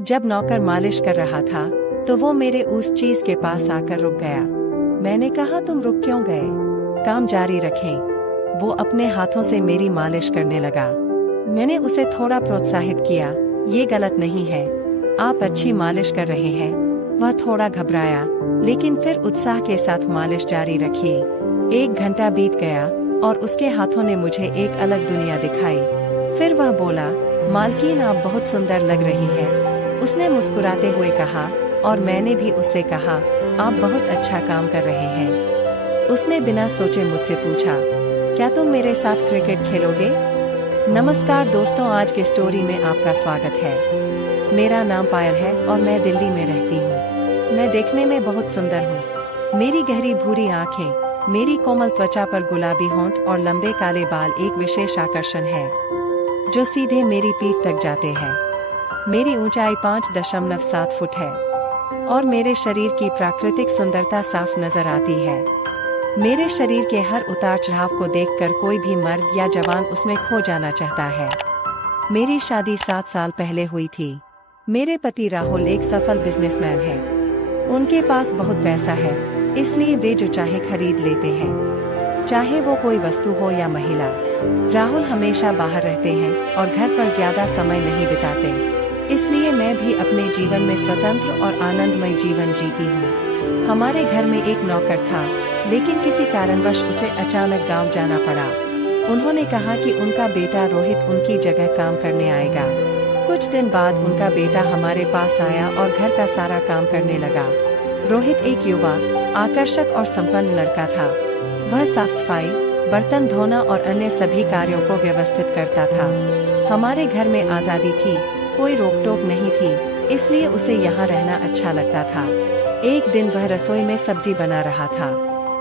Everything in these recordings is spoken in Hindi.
जब नौकर मालिश कर रहा था तो वो मेरे उस चीज के पास आकर रुक गया। मैंने कहा, तुम रुक क्यों गए? काम जारी रखें। वो अपने हाथों से मेरी मालिश करने लगा। मैंने उसे थोड़ा प्रोत्साहित किया, ये गलत नहीं है, आप अच्छी मालिश कर रहे हैं। वह थोड़ा घबराया, लेकिन फिर उत्साह के साथ मालिश जारी रखी। 1 घंटा बीत गया और उसके हाथों ने मुझे एक अलग दुनिया दिखाई। फिर वह बोला, मालकिन आप बहुत सुंदर लग रही है। उसने मुस्कुराते हुए कहा और मैंने भी उससे कहा, आप बहुत अच्छा काम कर रहे हैं। उसने बिना सोचे मुझसे पूछा, क्या तुम मेरे साथ क्रिकेट खेलोगे? नमस्कार दोस्तों, आज के स्टोरी में आपका स्वागत है। मेरा नाम पायल है और मैं दिल्ली में रहती हूँ। मैं देखने में बहुत सुंदर हूँ। मेरी गहरी भूरी आँखें, मेरी कोमल त्वचा पर गुलाबी होंठ और लंबे काले बाल एक विशेष आकर्षण है जो सीधे मेरी पीठ तक जाते हैं। मेरी ऊंचाई 5.7 फुट है और मेरे शरीर की प्राकृतिक सुंदरता साफ नजर आती है। मेरे शरीर के हर उतार चढ़ाव को देखकर कोई भी मर्द या जवान उसमें खो जाना चाहता है। मेरी शादी 7 साल पहले हुई थी। मेरे पति राहुल एक सफल बिजनेसमैन हैं। उनके पास बहुत पैसा है, इसलिए वे जो चाहे खरीद लेते हैं, चाहे वो कोई वस्तु हो या महिला। राहुल हमेशा बाहर रहते हैं और घर पर ज्यादा समय नहीं बिताते, इसलिए मैं भी अपने जीवन में स्वतंत्र और आनंदमय जीवन जीती हूँ। हमारे घर में एक नौकर था, लेकिन किसी कारणवश उसे अचानक गांव जाना पड़ा। उन्होंने कहा कि उनका बेटा रोहित उनकी जगह काम करने आएगा। कुछ दिन बाद उनका बेटा हमारे पास आया और घर का सारा काम करने लगा। रोहित एक युवा, आकर्षक और संपन्न लड़का था। वह साफ सफाई, बर्तन धोना और अन्य सभी कार्यों को व्यवस्थित करता था। हमारे घर में आजादी थी, कोई रोक टोक नहीं थी, इसलिए उसे यहाँ रहना अच्छा लगता था। एक दिन वह रसोई में सब्जी बना रहा था,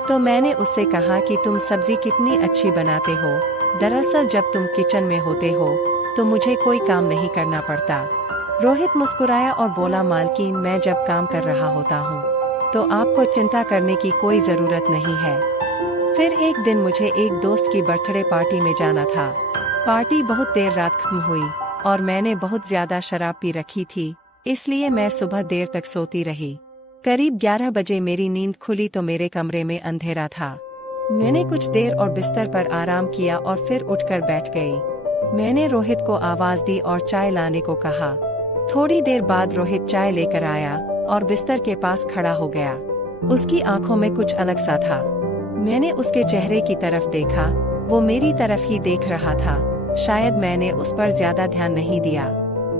तो मैंने उससे कहा कि तुम सब्जी कितनी अच्छी बनाते हो। दरअसल जब तुम किचन में होते हो तो मुझे कोई काम नहीं करना पड़ता। रोहित मुस्कुराया और बोला, मालकिन मैं जब काम कर रहा होता हूँ तो आपको चिंता करने की कोई जरूरत नहीं है। फिर एक दिन मुझे एक दोस्त की बर्थडे पार्टी में जाना था। पार्टी बहुत देर रात खत्म हुई और मैंने बहुत ज्यादा शराब पी रखी थी, इसलिए मैं सुबह देर तक सोती रही। करीब 11 बजे मेरी नींद खुली तो मेरे कमरे में अंधेरा था। मैंने कुछ देर और बिस्तर पर आराम किया और फिर उठकर बैठ गई। मैंने रोहित को आवाज दी और चाय लाने को कहा। थोड़ी देर बाद रोहित चाय लेकर आया और बिस्तर के पास खड़ा हो गया। उसकी आंखों में कुछ अलग सा था। मैंने उसके चेहरे की तरफ देखा, वो मेरी तरफ ही देख रहा था। शायद मैंने उस पर ज्यादा ध्यान नहीं दिया।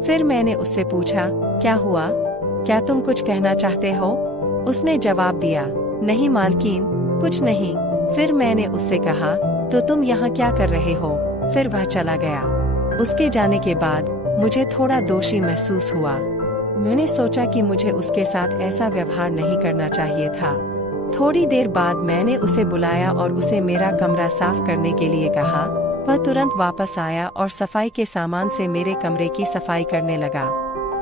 फिर मैंने उससे पूछा, क्या हुआ? क्या तुम कुछ कहना चाहते हो? उसने जवाब दिया, नहीं मालकिन, कुछ नहीं। फिर मैंने उससे कहा, तो तुम यहाँ क्या कर रहे हो? फिर वह चला गया। उसके जाने के बाद मुझे थोड़ा दोषी महसूस हुआ। मैंने सोचा कि मुझे उसके साथ ऐसा व्यवहार नहीं करना चाहिए था। थोड़ी देर बाद मैंने उसे बुलाया और उसे मेरा कमरा साफ करने के लिए कहा। वह तुरंत वापस आया और सफाई के सामान से मेरे कमरे की सफाई करने लगा।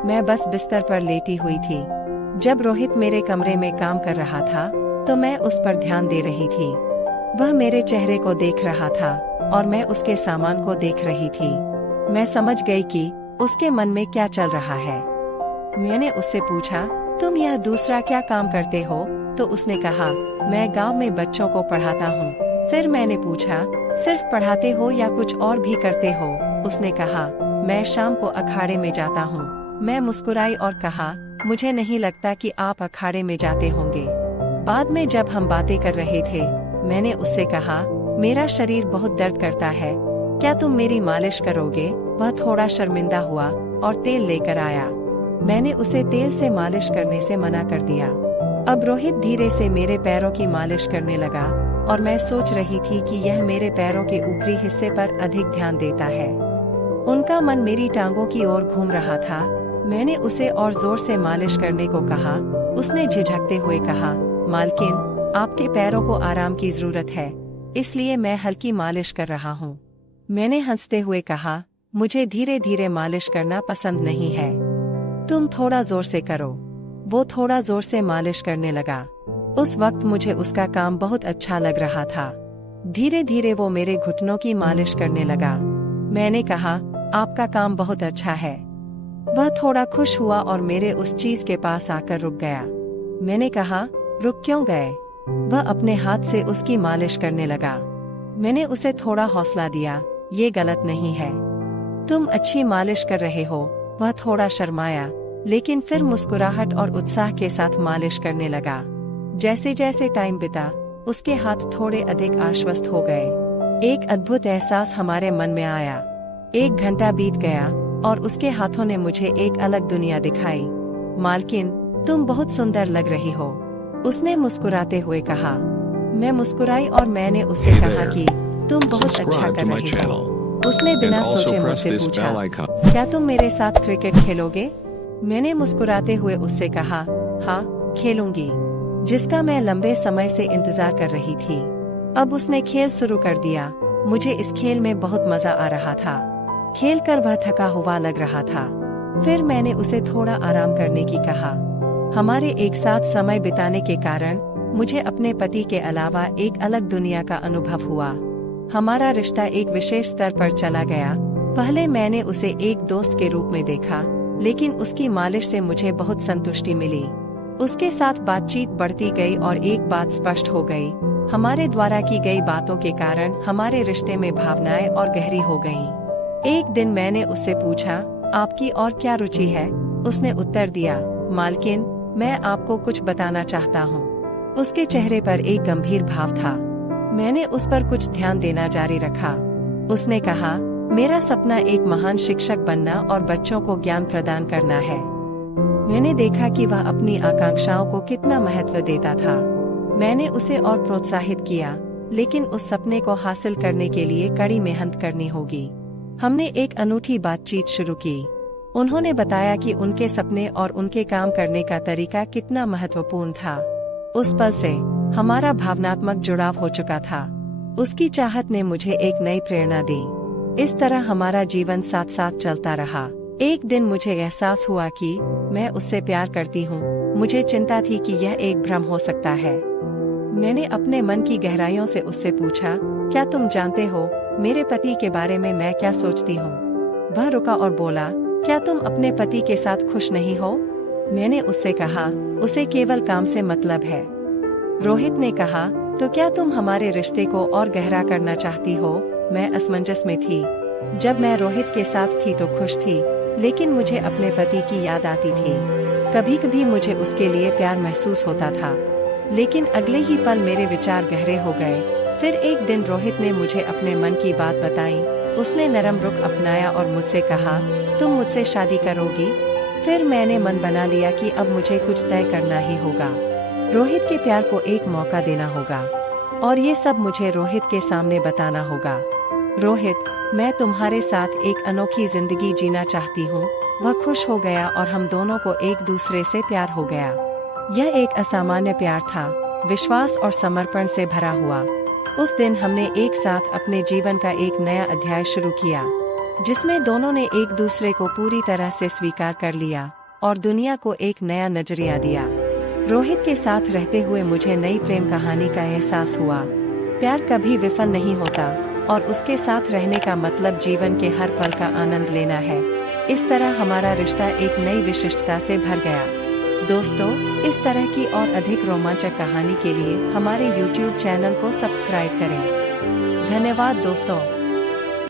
मैं बस बिस्तर पर लेटी हुई थी। जब रोहित मेरे कमरे में काम कर रहा था तो मैं उस पर ध्यान दे रही थी। वह मेरे चेहरे को देख रहा था और मैं उसके सामान को देख रही थी। मैं समझ गई कि उसके मन में क्या चल रहा है। मैंने उससे पूछा, तुम यह दूसरा क्या काम करते हो? तो उसने कहा, मैं गांव में बच्चों को पढ़ाता हूँ। फिर मैंने पूछा, सिर्फ पढ़ाते हो या कुछ और भी करते हो? उसने कहा, मैं शाम को अखाड़े में जाता हूँ। मैं मुस्कुराई और कहा, मुझे नहीं लगता कि आप अखाड़े में जाते होंगे। बाद में जब हम बातें कर रहे थे, मैंने उससे कहा, मेरा शरीर बहुत दर्द करता है, क्या तुम मेरी मालिश करोगे? वह थोड़ा शर्मिंदा हुआ और तेल लेकर आया। मैंने उसे तेल से मालिश करने से मना कर दिया। अब रोहित धीरे से मेरे पैरों की मालिश करने लगा और मैं सोच रही थी कि यह मेरे पैरों के ऊपरी हिस्से पर अधिक ध्यान देता है। उनका मन मेरी टांगों की ओर घूम रहा था। मैंने उसे और जोर से मालिश करने को कहा। उसने झिझकते हुए कहा, मालकिन, आपके पैरों को आराम की जरूरत है, इसलिए मैं हल्की मालिश कर रहा हूँ। मैंने हंसते हुए कहा, मुझे धीरे धीरे मालिश करना पसंद नहीं है, तुम थोड़ा जोर से करो। वो थोड़ा जोर से मालिश करने लगा। उस वक्त मुझे उसका काम बहुत अच्छा लग रहा था। धीरे धीरे वो मेरे घुटनों की मालिश करने लगा। मैंने कहा, आपका काम बहुत अच्छा है। वह थोड़ा खुश हुआ और मेरे उस चीज के पास आकर रुक गया। मैंने कहा, रुक क्यों गए? वह अपने हाथ से उसकी मालिश करने लगा। मैंने उसे थोड़ा हौसला दिया, ये गलत नहीं है, तुम अच्छी मालिश कर रहे हो। वह थोड़ा शर्माया, लेकिन फिर मुस्कुराहट और उत्साह के साथ मालिश करने लगा। जैसे जैसे टाइम बीता, उसके हाथ थोड़े अधिक आश्वस्त हो गए। एक अद्भुत एहसास हमारे मन में आया। 1 घंटा बीत गया और उसके हाथों ने मुझे एक अलग दुनिया दिखाई। मालकिन, तुम बहुत सुंदर लग रही हो, उसने मुस्कुराते हुए कहा। मैं मुस्कुराई और मैंने उससे कहा कि तुम बहुत अच्छा कर रही हो। उसने बिना सोचे मुझसे पूछा, क्या तुम मेरे साथ क्रिकेट खेलोगे? मैंने मुस्कुराते हुए उससे कहा, हाँ, खेलूंगी, जिसका मैं लंबे समय से इंतजार कर रही थी। अब उसने खेल शुरू कर दिया। मुझे इस खेल में बहुत मजा आ रहा था। खेल कर वह थका हुआ लग रहा था। फिर मैंने उसे थोड़ा आराम करने की कहा। हमारे एक साथ समय बिताने के कारण मुझे अपने पति के अलावा एक अलग दुनिया का अनुभव हुआ। हमारा रिश्ता एक विशेष स्तर पर चला गया। पहले मैंने उसे एक दोस्त के रूप में देखा, लेकिन उसकी मालिश से मुझे बहुत संतुष्टि मिली। उसके साथ बातचीत बढ़ती गई और एक बात स्पष्ट हो गई, हमारे द्वारा की गई बातों के कारण हमारे रिश्ते में भावनाएं और गहरी हो गईं। एक दिन मैंने उससे पूछा, आपकी और क्या रुचि है? उसने उत्तर दिया, मालकिन, मैं आपको कुछ बताना चाहता हूँ। उसके चेहरे पर एक गंभीर भाव था। मैंने उस पर कुछ ध्यान देना जारी रखा। उसने कहा, मेरा सपना एक महान शिक्षक बनना और बच्चों को ज्ञान प्रदान करना है। मैंने देखा कि वह अपनी आकांक्षाओं को कितना महत्व देता था। मैंने उसे और प्रोत्साहित किया, लेकिन उस सपने को हासिल करने के लिए कड़ी मेहनत करनी होगी। हमने एक अनूठी बातचीत शुरू की। उन्होंने बताया कि उनके सपने और उनके काम करने का तरीका कितना महत्वपूर्ण था। उस पल से हमारा भावनात्मक जुड़ाव हो चुका था। उसकी चाहत ने मुझे एक नई प्रेरणा दी। इस तरह हमारा जीवन साथ साथ चलता रहा। एक दिन मुझे एहसास हुआ कि मैं उससे प्यार करती हूँ। मुझे चिंता थी कि यह एक भ्रम हो सकता है। मैंने अपने मन की गहराइयों से उससे पूछा, क्या तुम जानते हो मेरे पति के बारे में मैं क्या सोचती हूँ? वह रुका और बोला, क्या तुम अपने पति के साथ खुश नहीं हो? मैंने उससे कहा, उसे केवल काम से मतलब है। रोहित ने कहा, तो क्या तुम हमारे रिश्ते को और गहरा करना चाहती हो? मैं असमंजस में थी। जब मैं रोहित के साथ थी तो खुश थी, लेकिन मुझे अपने पति की याद आती थी। कभी कभी मुझे उसके लिए प्यार महसूस होता था, लेकिन अगले ही पल मेरे विचार गहरे हो गए। फिर एक दिन रोहित ने मुझे अपने मन की बात बताई। उसने नरम रुख अपनाया और मुझसे कहा, तुम मुझसे शादी करोगी? फिर मैंने मन बना लिया कि अब मुझे कुछ तय करना ही होगा। रोहित के प्यार को एक मौका देना होगा, और ये सब मुझे रोहित के सामने बताना होगा। रोहित, मैं तुम्हारे साथ एक अनोखी जिंदगी जीना चाहती हूँ। वह खुश हो गया और हम दोनों को एक दूसरे से प्यार हो गया। यह एक असामान्य प्यार था, विश्वास और समर्पण से भरा हुआ। उस दिन हमने एक साथ अपने जीवन का एक नया अध्याय शुरू किया, जिसमें दोनों ने एक दूसरे को पूरी तरह से स्वीकार कर लिया और दुनिया को एक नया नजरिया दिया। रोहित के साथ रहते हुए मुझे नई प्रेम कहानी का एहसास हुआ। प्यार कभी विफल नहीं होता और उसके साथ रहने का मतलब जीवन के हर पल का आनंद लेना है। इस तरह हमारा रिश्ता एक नई विशिष्टता से भर गया। दोस्तों, इस तरह की और अधिक रोमांचक कहानी के लिए हमारे YouTube चैनल को सब्सक्राइब करें। धन्यवाद दोस्तों।